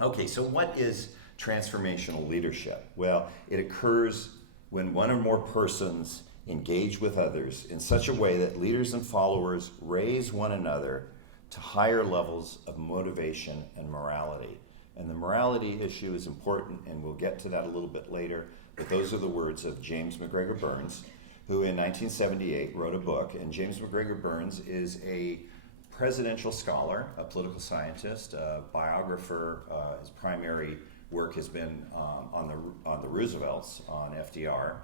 Okay, so what is transformational leadership? Well, it occurs when one or more persons engage with others in such a way that leaders and followers raise one another to higher levels of motivation and morality. And the morality issue is important, and we'll get to that a little bit later. But those are the words of James McGregor Burns, who in 1978 wrote a book. And James McGregor Burns is a presidential scholar, a political scientist, a biographer. His primary work has been on the Roosevelts, on FDR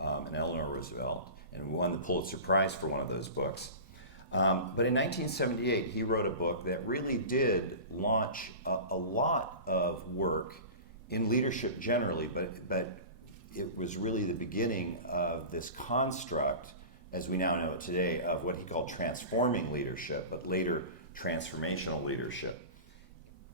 and Eleanor Roosevelt, and won the Pulitzer Prize for one of those books. But in 1978, he wrote a book that really did launch a lot of work in leadership generally, but it was really the beginning of this construct, as we now know it today, of what he called transforming leadership, but later transformational leadership.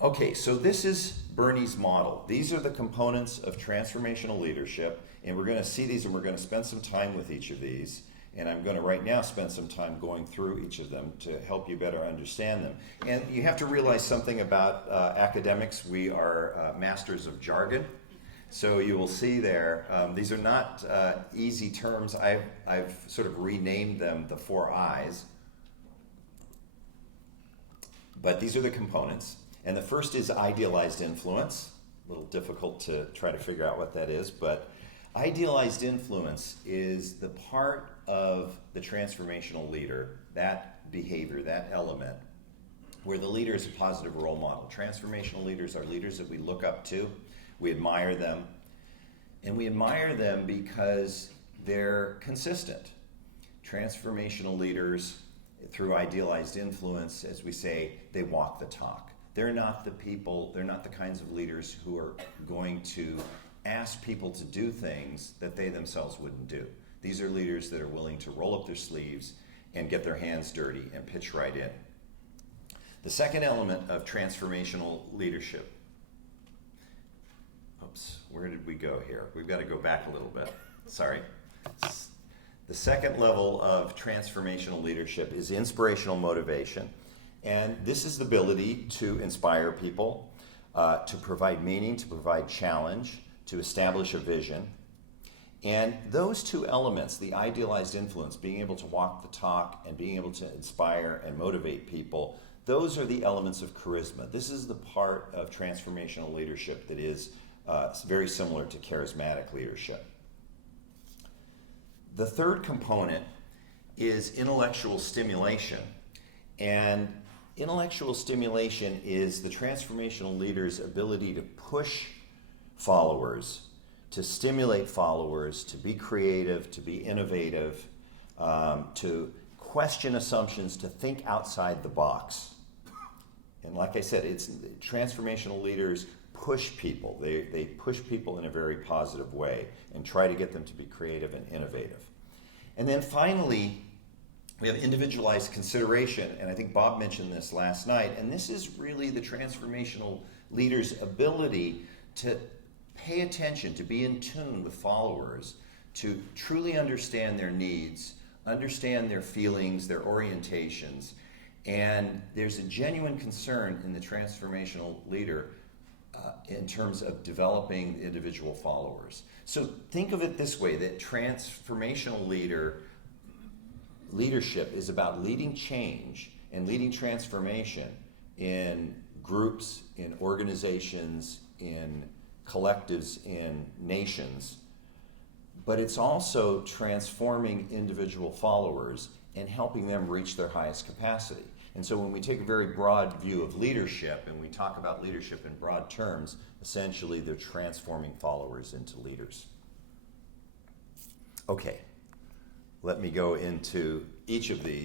Okay, so this is Bernie's model. These are the components of transformational leadership, and we're going to see these and we're going to spend some time with each of these. And I'm going to right now spend some time going through each of them to help you better understand them. And you have to realize something about academics. We are masters of jargon. So you will see there, these are not easy terms. I've sort of renamed them the 4 I's. But these are the components. And the first is idealized influence. A little difficult to try to figure out what that is, but idealized influence is the part of the transformational leader, that behavior, that element, where the leader is a positive role model. Transformational leaders are leaders that we look up to, we admire them, and we admire them because they're consistent. Transformational leaders, through idealized influence, as we say, they walk the talk. They're not the people, they're not the kinds of leaders who are going to ask people to do things that they themselves wouldn't do. These are leaders that are willing to roll up their sleeves and get their hands dirty and pitch right in. The second element of transformational leadership. Oops, where did we go here? We've got to go back a little bit. Sorry. The second level of transformational leadership is inspirational motivation. And this is the ability to inspire people, to provide meaning, to provide challenge, to establish a vision. And those two elements, the idealized influence, being able to walk the talk and being able to inspire and motivate people, those are the elements of charisma. This is the part of transformational leadership that is very similar to charismatic leadership. The third component is intellectual stimulation. And intellectual stimulation is the transformational leader's ability to push followers, to stimulate followers, to be creative, to be innovative, to question assumptions, to think outside the box. And like I said, it's transformational leaders push people. They push people in a very positive way and try to get them to be creative and innovative. And then finally, we have individualized consideration, and I think Bob mentioned this last night, and this is really the transformational leader's ability to pay attention, to be in tune with followers, to truly understand their needs, understand their feelings, their orientations, and there's a genuine concern in the transformational leader in terms of developing individual followers. So think of it this way, that transformational leadership is about leading change and leading transformation in groups, in organizations, in collectives, in nations, but it's also transforming individual followers and helping them reach their highest capacity. And so when we take a very broad view of leadership and we talk about leadership in broad terms, essentially they're transforming followers into leaders. Okay, let me go into each of these.